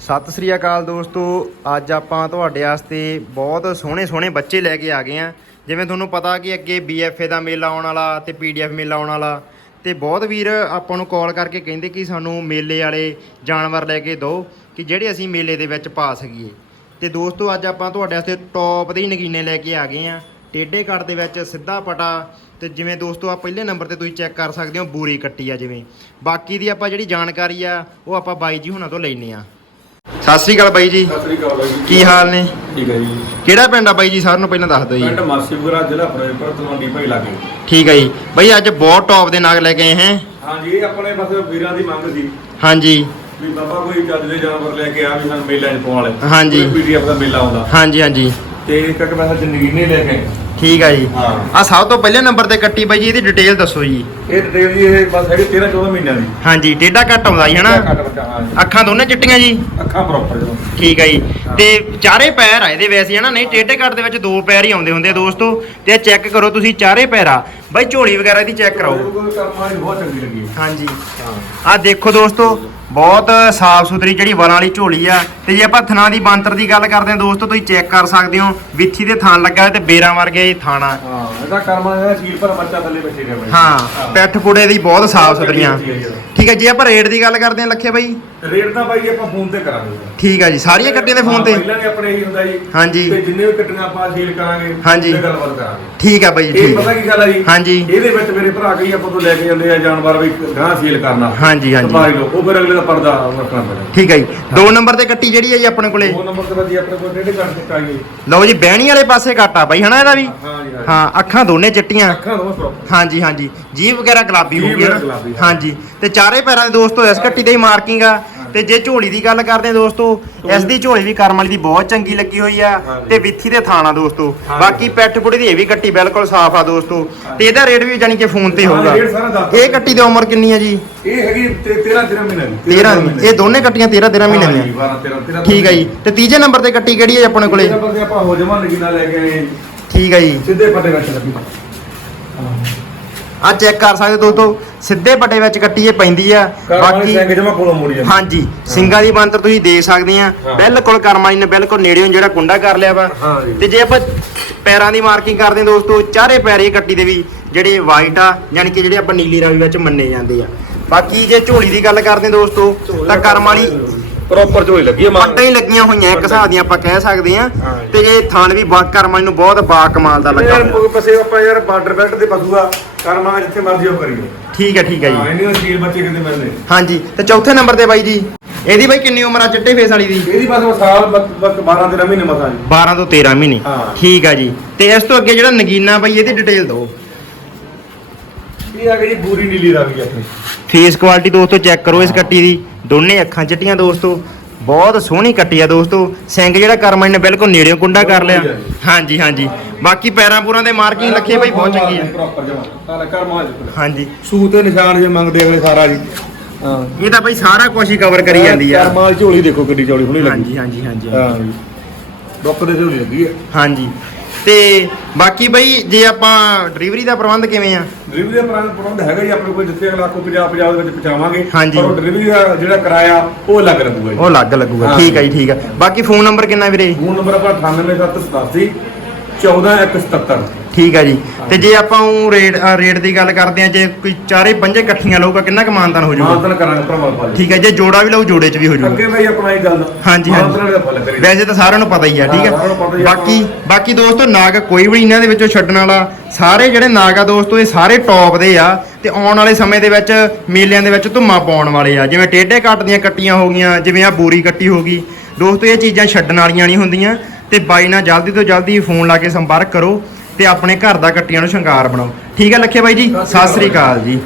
ਸਤਿ ਸ੍ਰੀ ਅਕਾਲ ਦੋਸਤੋ, ਅੱਜ ਆਪਾਂ ਤੁਹਾਡੇ ਵਾਸਤੇ ਬਹੁਤ ਸੋਹਣੇ ਸੋਹਣੇ ਬੱਚੇ ਲੈ ਕੇ ਆ ਗਏ ਆ। ਜਿਵੇਂ ਤੁਹਾਨੂੰ ਪਤਾ ਕਿ ਅੱਗੇ BFA ਦਾ ਮੇਲਾ ਆਉਣ ਵਾਲਾ ਤੇ PDF ਮੇਲਾ ਆਉਣ ਵਾਲਾ। ਤੇ ਬਹੁਤ ਵੀਰ ਆਪਾਂ ਨੂੰ ਕਾਲ ਕਰਕੇ ਕਹਿੰਦੇ ਕਿ ਸਾਨੂੰ ਮੇਲੇ ਵਾਲੇ ਜਾਨਵਰ ਲੈ ਕੇ ਦਿਓ ਕਿ ਜਿਹੜੇ ਅਸੀਂ ਮੇਲੇ ਦੇ ਵਿੱਚ ਪਾ ਸਕੀਏ। ਤੇ ਦੋਸਤੋ, ਅੱਜ ਆਪਾਂ ਤੁਹਾਡੇ ਵਾਸਤੇ ਟੌਪ ਦੇ ਨਗੀਨੇ ਲੈ ਕੇ ਆ ਗਏ ਆ। ਟੇਢੇ ਕੱਟ ਦੇ ਵਿੱਚ ਸਿੱਧਾ ਪਟਾ। ਤੇ ਜਿਵੇਂ ਦੋਸਤੋ ਆ ਪਹਿਲੇ ਨੰਬਰ ਤੇ ਤੁਸੀਂ ਚੈੱਕ ਕਰ ਸਕਦੇ ਹੋ, ਬੂਰੀ ਕੱਟੀ ਆ ਜਿਵੇਂ। ਬਾਕੀ ਦੀ ਆਪਾਂ ਜਿਹੜੀ ਜਾਣਕਾਰੀ ਆ, ਉਹ ਆਪਾਂ ਬਾਈ ਜੀ ਹੁਣਾਂ ਤੋਂ ਲੈਣੇ ਆ। ਸਤਿ ਸ੍ਰੀ ਅਕਾਲ ਬਾਈ ਜੀ। ਸਤਿ ਸ੍ਰੀ ਅਕਾਲ ਬਾਈ ਜੀ। ਕੀ ਹਾਲ ਨੇ? ਠੀਕ ਹੈ ਜੀ। ਕਿਹੜਾ ਪਿੰਡ ਆ ਬਾਈ ਜੀ? ਸਾਰਿਆਂ ਨੂੰ ਪਹਿਲਾਂ ਦੱਸ ਦਿਓ ਜੀ। ਪਿੰਡ ਮਾਸੀਪੁਰਾ ਜ਼ਿਲ੍ਹਾ ਫਿਰੋਜ਼ਪੁਰ ਤਲਵੰਡੀ ਭਾਈ ਲਾਗੇ। ਠੀਕ ਹੈ ਜੀ। ਬਾਈ ਅੱਜ ਬਹੁਤ ਟੌਪ ਦੇ ਨਾਗ ਲੈ ਕੇ ਆਏ ਹੈ। ਹਾਂਜੀ ਇਹ ਆਪਣੇ ਬਸ ਵੀਰਾਂ ਦੀ ਮੰਗ ਸੀ। ਹਾਂਜੀ। ਵੀ ਬਾਬਾ ਕੋਈ ਚੱਜ ਦੇ ਜਾਨਵਰ ਲੈ ਕੇ ਆ ਵੀ ਸਾਨੂੰ ਮੇਲੇ 'ਚ ਪਾਉਣ ਵਾਲੇ। ਹਾਂਜੀ। ਪੀਡੀਐਫ ਦਾ ਮੇਲਾ ਆਉਂਦਾ। ਹਾਂਜੀ ਹਾਂਜੀ। ਤੇ ਇੱਕ ਮੈਂ ਜ਼ਿੰਦਗੀ ਨੇ ਲੈ ਕੇ। ਠੀਕ ਹੈ ਜੀ। ਹਾਂ। ਆ ਸਭ ਤੋਂ ਪਹਿਲੇ ਨੰਬਰ ਤੇ ਕੱਟੀ ਬਾਈ ਜੀ ਇਹਦੀ ਡਿਟੇਲ ਦੱਸੋ ਜੀ। ਇਹ ਡਿਟੇਲ ਜੀ ਇਹ ਬਸ ਹੈਗੀ 13 14 ਮਹੀਨਿਆਂ ਦੀ। ਹਾਂਜੀ ਟੇਢਾ ਘੱਟ ਆਉਂਦਾ ਜੀ ਹਨਾ? ਘੱਟ ਬੱਚਾ ਹਾਂ ਜੀ। ਅੱਖਾਂ ਦੋਨੇ ਚਿੱਟੀਆਂ ਜੀ? ਅੱਖਾਂ ਪ੍ਰੋਪਰ ਜਦੋਂ। ਠੀਕ ਹੈ ਜੀ। ਤੇ ਚਾਰੇ ਪੈਰ ਆ ਇਹਦੇ ਵੈਸੇ ਹਨਾ? ਨਹੀਂ ਟੇਢੇ ਕੱਟ ਦੇ ਵਿੱਚ ਦੋ ਪੈਰ ਹੀ ਆਉਂਦੇ ਹੁੰਦੇ ਆ ਦੋਸਤੋ। ਤੇ ਚੈੱਕ ਕਰੋ ਤੁਸੀਂ ਚਾਰੇ ਪੈਰ ਆ। ਬਾਈ ਝੋਲੀ ਵਗੈਰਾ ਦੀ ਚੈੱਕ ਕਰਾਓ। ਕੋਈ ਕਰਮ ਵਾਲੀ ਬਹੁਤ ਚੰਗੀ ਲੱਗੀ ਹਾਂਜੀ। ਹਾਂ। ਆ ਦੇਖੋ ਦੋਸਤੋ ਬਹੁਤ ਸਾਫ਼ ਸੁਥਰੀ ਜਿਹੜੀ ਵਾਲਾਂ ਵਾਲੀ ਝੋਲੀ ਆ। ਤੇ ਜੇ ਆਪਾਂ ਥਣਾ ਦੀ ਬਾਂਤਰ ਦੀ ਗੱਲ ਕਰਦੇ ਹਾਂ ਦੋਸਤੋ ਤੁਸੀਂ ਚੈੱਕ ਕਰ ਸਕਦੇ ਹੋ ਵਿੱਥੀ ਦੇ ਥਾਨ ਲੱਗਾ ਤੇ ਬੇਰਾਂ ਵਰਗੇ ਇਹ ਥਾਣਾ ਹਾਂ ਇਹਦਾ ਕਰਮ ਵਾਲਾ ਸੀਲ ਪਰ ਬੱਚਾ ਥੱਲੇ ਬੱਚੇ ਗਿਆ ਬਾਈ। ਹਾਂ ਪੈਠ ਪੁੜੇ ਦੀ ਬਹੁਤ ਸਾਫ਼ ਸੁਥਰੀਆਂ ਠੀਕ ਹੈ ਜੇ ਆਪਾਂ ਰੇਟ ਦੀ ਗੱਲ ਕਰਦੇ ਹਾਂ ਲੱਖੇ ਬਾਈ। ਰੇਟ ਤਾਂ ਬਾਈ ਆਪਾਂ ਫੋਨ ਤੇ ਕਰਾਂਗੇ ਠੀਕ ਹੈ ਜੀ ਸਾਰੀਆਂ ਕੱਟੀਆਂ ਦੇ ਫੋਨ ਤੇ? ਹਾਂ, ਪਹਿਲਾਂ ਵੀ ਆਪਣੇ ਇਹੀ ਹੁੰਦਾ ਜੀ। ਹਾਂਜੀ। ਤੇ ਜਿੰਨੇ ਵੀ ਕੱਟੀਆਂ ਆਪਾਂ ਸੀਲ ਕਰਾਂਗੇ ਹਾਂਜੀ। ਤੇ ਗੱਲਬਾਤ ਕਰਾਂਗੇ। ਠੀਕ ਹੈ ਬਾਈ ਠੀਕ ਪਤਾ ਕੀ ਗੱਲ ਆ ਜੀ? ਹਾਂਜੀ। ਇਹਦੇ ਵਿੱਚ ਮੇਰੇ ਭਰਾ ਕਈ ਆਪਾਂ ਤੋਂ ਲੈ ਕੇ ਜਾਂਦੇ ਆ ਜਾਨਵਰ ਵੀ ਗਾਂ ਸੀਲ ਕਰਨਾ। ਹਾਂਜੀ, ਹਾਂਜੀ। ਲੋਕ ਉਹ ਫਿਰ ਅਗਲੇ ਦਾ ਪਰਦਾ ਰੱਖਣਾ ਠੀਕ ਹੈ ਜੀ। ਦੋ ਨੰਬਰ ਤੇ ਕੱਟੀ ਜਿਹੜੀ ਹੈ ਜੀ ਆਪਣੇ ਕੋਲੇ? ਉਹ ਨੰਬਰ ਤੇ ਵਧੀਆ ਆਪਣੇ ਕੋਲ ਡੇਢ ਘੰਟੇ ਤੱਕ ਆਈਏ ਲਓ ਜੀ ਬਹਿਣੀ ਵਾਲੇ ਪਾਸੇ ਕਾਟਾ ਬਾਈ ਹਨਾ ਇਹਦਾ ਵੀ? ਹਾਂ ਜੀ ਹਾਂ ਹਾਂ ਅੱਖਾਂ ਦੋਨੇ ਚਿੱਟੀਆਂ। ਅੱਖਾਂ ਦੋਵੇਂ ਪ੍ਰੋਪਰ ਹਾਂਜੀ ਹਾਂਜੀ। ਜੀਭ ਵਗੈਰਾ ਗੁਲਾਬੀ ਹੋ ਜੀਭ ਗਈ ਵਗੈਰਾ ਨਾ ਗੁਲਾਬੀ, ਹਾਂ। ਹਾਂਜੀ। ਤੇ ਚਾਰੇ ਪੈਰਾਂ ਦੇ ਦੋਸਤੋ ਇਸ ਕੱਟੀ ਦੀ ਮਾਰਕਿੰਗ ਆ। ਤੇ ਜੇ ਝੋਲੀ ਦੀ ਗੱਲ ਕਰਦੇ ਆ ਦੋਸਤੋ ਇਸ ਦੀ ਝੋਲੀ ਵੀ ਕਰਮ ਵਾਲੀ ਦੀ ਬਹੁਤ ਚੰਗੀ ਲੱਗੀ ਹੋਈ ਆ। ਤੇ ਵਿੱਥੀ ਦੇ ਥਾਣਾ ਦੋਸਤੋ। ਬਾਕੀ ਪੈਠ ਪੁੜੀ ਦੀ ਇਹ ਵੀ ਕੱਟੀ ਬਿਲਕੁਲ ਸਾਫ਼ ਆ ਦੋਸਤੋ। ਤੇ ਇਹਦਾ ਰੇਟ ਵੀ ਜਾਨੀ ਕਿ ਫੋਨ ਤੇ ਹੋਊਗਾ। ਇਹ ਕੱਟੀ ਦੀ ਉਮਰ ਕਿੰਨੀ ਆ ਜੀ? ਇਹ ਹੈਗੀ 13 13 ਮਹੀਨੇ ਦੀ। 13 ਦੀ। ਇਹ ਦੋਨੇ ਕੱਟੀਆਂ 13 13 ਮਹੀਨੇ ਦੀਆਂ। 12 13 13 ਠੀਕ ਹੈ ਜੀ। ਤੇ ਤੀਜੇ ਨੰਬਰ ਤੇ ਕੱਟੀ ਕਿਹੜੀ ਹੈ ਆਪਣੇ ਕੋਲੇ? ਨੰਬਰ ਤੇ ਆਪਾਂ ਹੋ ਜਾਵਾਂ ਨਗੀਨਾ ਲੈ ਕੇ ਆਏ ਠੀਕ ਹੈ ਜੀ। ਸਿੱਧੇ ਪੱਟੇ ਵਿੱਚ ਲੱਗੀ। ਆ ਚੈੱਕ ਕਰ ਸਕਦੇ ਦੋਸਤੋ। ਸਿੱਧੇ ਪੱਟੇ ਵਿੱਚ ਕੱਟੀ ਇਹ ਪੈਂਦੀ ਆ ਬਾਕੀ ਸਿੰਘ ਜਮਾ ਕੋਲੋਂ ਮੋੜੀ ਜਾਂਦੀ ਹਾਂਜੀ ਸਿੰਗਾਂ ਦੀ ਬੰਤਰ ਤੁਸੀਂ ਦੇਖ ਸਕਦੇ ਆ। ਬਿਲਕੁਲ ਕਰਮਾਈ ਨੇ ਬਿਲਕੁਲ ਨੇੜਿਓਂ ਜਿਹੜਾ ਕੁੰਡਾ ਕਰ ਲਿਆ ਵਾ। ਤੇ ਜੇ ਆਪਾਂ ਪੈਰਾਂ ਦੀ ਮਾਰਕਿੰਗ ਕਰਦੇ ਹਾਂ ਦੋਸਤੋ ਚਾਰੇ ਪੈਰ ਇਹ ਕੱਟੀ ਦੇ ਵੀ ਜਿਹੜੇ ਵਾਈਟ ਆ ਯਾਨੀ ਕਿ ਜਿਹੜੇ ਆਪਾਂ ਨੀਲੀ ਰਾਵੀ ਵਿੱਚ ਮੰਨੇ ਜਾਂਦੇ ਆ ਬਾਕੀ ਜੇ ਝੋਲੀ ਦੀ ਗੱਲ ਕਰਦੇ ਹਾਂ ਦੋਸਤੋ ਤਾਂ ਕਰਮ ਵਾਲੀ ਪ੍ਰੋਪਰ ਝੋਲੀ ਲੱਗੀ ਹੈ ਪੱਟਾਂ ਹੀ ਲੱਗੀਆਂ ਹੋਈਆਂ ਇੱਕ ਹਿਸਾਬ ਦੀਆਂ ਆਪਾਂ ਕਹਿ ਸਕਦੇ ਆ ਹਾਂ। ਤੇ ਇਹ ਥਾਨ ਵੀ ਬਾ ਕਰਮ ਨੂੰ ਬਹੁਤ ਬਾ ਕਮਾਲ ਦਾ ਲੱਗਾ ਯਾਰ ਹੋਇਆ। ਪਸੇ ਆਪਾਂ ਯਾਰ ਬਾਰਡਰ ਬੈਲਟ ਦੇ ਪਸੂਆ ਕਰਮਾ ਜਿੱਥੇ ਮਰਜ਼ੀ ਉਹ ਕਰੀਏ। ਠੀਕ ਹੈ ਠੀਕ ਹੈ ਹਾਂ ਜੀ ਇੰਨੇ ਸੀਲ ਬੱਚੇ ਕਿਤੇ ਮਿਲਦੇ ਹਾਂਜੀ ਤੇ ਚੌਥੇ ਨੰਬਰ ਤੇ ਬਾਈ ਜੀ। ਇਹਦੀ ਬਾਈ ਕਿੰਨੀ ਉਮਰ ਆ ਚਿੱਟੇ ਫੇਸ ਵਾਲੀ ਦੀ? ਇਹਦੀ ਬਸ ਸਾਲ ਬਸ 12 13 ਮਹੀਨੇ ਮਸਾਂ ਜੀ। 12 ਤੋਂ 13 ਮਹੀਨੇ। ਹਾਂ। ਠੀਕ ਆ ਜੀ। ਤੇ ਇਸ ਤੋਂ ਅੱਗੇ ਜਿਹੜਾ ਨਗੀਨਾ ਬਾਈ ਇਹਦੀ ਡਿਟੇਲ ਦਿਓ। ਇਹ ਆ ਗਈ ਜੀ ਪੂਰੀ ਨੀਲੀ ਰਾਵੀ ਆਪਣੀ। ਫੇਸ ਕੁਆਲਿਟੀ ਦੋਸਤੋ ਚੈੱਕ ਕਰੋ ਇਸ ਕੱਟੀ ਦੀ। ਦੋਨੇ ਅੱਖਾਂ ਚਿੱਟੀਆਂ ਦੋਸਤੋ। ਬਹੁਤ ਸੋਹਣੀ ਕੱਟੀ ਆ ਦੋਸਤੋ। ਸਿੰਘ ਜਿਹੜਾ ਕਰਮਾਈ ਨੇ ਬਿਲਕੁਲ ਨੇੜਿਓਂ ਕੁੰਡਾ ਕਰ ਲਿਆ। ਹਾਂਜੀ ਹਾਂਜੀ। ਬਾਕੀ ਪੈਰਾਂ ਪੂਰਾਂ ਦੇ ਮਾਰਕਿੰਗ ਲੱਖੇ ਬਾਈ ਬਹੁਤ ਚੰਗੀ ਆ। ਪ੍ਰੋਪਰ ਜਮਾ। ਸਾਰਾ ਕਰਮਾ ਹਾਂਜੀ। ਸੂ ਤੇ ਨਿਸ਼ਾਨ ਜੇ ਮੰਗਦੇ ਅਗਲੇ ਸਾਰਾ ਜੀ। ਹਾਂ। ਇਹ ਤਾਂ ਬਾਈ ਸਾਰਾ ਕੁਝ ਹੀ ਕਵਰ ਕਰੀ ਜਾਂਦੀ ਆ। ਕਰਮਾ ਝੋਲੀ ਦੇਖੋ ਕਿੱਡੀ ਝੋਲੀ ਹੁਣੀ ਹਾਂਜੀ ਲੱਗੀ ਹਾਂਜੀ ਹਾਂਜੀ। ਹਾਂ ਜੀ। ਡੁੱਕ ਦੇ ਝੋਲੀ ਲੱਗੀ ਹੈ ਹਾਂਜੀ। ਤੇ ਬਾਕੀ ਬਾਈ ਜੇ ਆਪਾਂ ਡਿਲੀਵਰੀ ਦਾ ਪ੍ਰਬੰਧ ਕਿਵੇਂ ਆ? ਡਿਲੀਵਰੀ ਦਾ ਪ੍ਰਾਈਸ ਪ੍ਰਬੰਧ ਹੈਗਾ ਜੀ ਆਪਣੇ ਕੋਲ ਜਿੱਥੇ ਅਗਲਾ ਕੋ ਪੰਜਾਬ ਪੰਜਾਬ ਦੇ ਵਿੱਚ ਪਹੁੰਚਾਵਾਂਗੇ। ਹਾਂਜੀ। ਪਰ ਉਹ ਡਿਲੀਵਰੀ ਦਾ ਜਿਹੜਾ ਕਿਰਾਇਆ ਉਹ ਅਲੱਗ ਲੱਗੂਗਾ ਜੀ। ਉਹ ਅਲੱਗ ਲੱਗੂਗਾ। ਹਾਂ। ਠੀਕ ਆ ਜੀ ਠੀਕ ਆ। ਬਾਕੀ ਫੋਨ ਨੰਬਰ ਕਿੰਨਾ ਵੀਰੇ? ਫੋਨ ਨੰਬਰ ਆਪਣਾ 98787 14177 ਠੀਕ ਆ ਜੀ। ਤੇ ਜੇ ਆਪਾਂ ਉਹ ਰੇਟ ਰੇਟ ਦੀ ਗੱਲ ਕਰਦੇ ਆ ਜੇ ਕੋਈ ਚਾਰੇ ਪੰਜੇ ਇਕੱਠੀਆਂ ਲਊਗਾ ਕਿੰਨਾ ਕੁ ਮਾਨਤਾਨ ਹੋ ਜਾਊਗਾ? ਮਾਨਤਨ ਕਰਾਂਗੇ ਭਰਾਵਾਂ ਪਾਲੀ ਠੀਕ ਹੈ ਜੇ ਜੋੜਾ ਵੀ ਲਊ ਜੋੜੇ 'ਚ ਵੀ ਹੋ ਜਾਊਗਾ। ਅੱਗੇ ਬਈ ਆਪਣਾ ਇਹ ਗੱਲ ਹਾਂਜੀ, ਹਾਂਜੀ। ਮਾਨਤਨ ਦਾ ਫੁੱਲ ਕਰੀ ਵੈਸੇ ਤਾਂ ਸਾਰਿਆਂ ਨੂੰ ਪਤਾ ਹੀ ਆ ਠੀਕ ਹਾਂ। ਬਾਕੀ ਬਾਕੀ ਦੋਸਤੋ ਨਾਗ ਕੋਈ ਵੀ ਇਹਨਾਂ ਦੇ ਵਿੱਚੋਂ ਛੱਡਣ ਵਾਲਾ। ਸਾਰੇ ਜਿਹੜੇ ਨਾਗ ਆ ਦੋਸਤੋ ਇਹ ਸਾਰੇ ਟੌਪ ਦੇ ਆ। ਤੇ ਆਉਣ ਵਾਲੇ ਸਮੇਂ ਦੇ ਵਿੱਚ ਮੇਲਿਆਂ ਦੇ ਵਿੱਚ ਧੁੰਮਾ ਪਾਉਣ ਵਾਲੇ ਆ। ਜਿਵੇਂ ਟੇਢੇ ਕੱਟ ਦੀਆਂ ਕੱਟੀਆਂ ਹੋ ਗਈਆਂ ਜਿਵੇਂ ਆ ਬੂਰੀ ਕੱਟੀ ਹੋ ਗਈ। ਦੋਸਤੋ ਇਹ ਚੀਜ਼ਾਂ ਛੱਡਣ ਵਾਲੀਆਂ ਨਹੀਂ ਹੁੰਦੀਆਂ। ਤੇ ਬਾਈ ਨਾਲ ਜਲਦੀ ਤੋਂ ਜਲਦੀ ਫੋਨ ਲਾ ਕੇ ਸੰਪਰਕ ਕਰੋ। ਤੇ ਆਪਣੇ ਘਰ ਦਾ ਕੱਟੀਆਂ ਨੂੰ ਸ਼ਿੰਗਾਰ ਬਣਾਓ। ਠੀਕ ਹੈ ਲੱਖੇ ਬਾਈ ਜੀ? ਸਤਿ ਸ੍ਰੀ ਅਕਾਲ ਜੀ।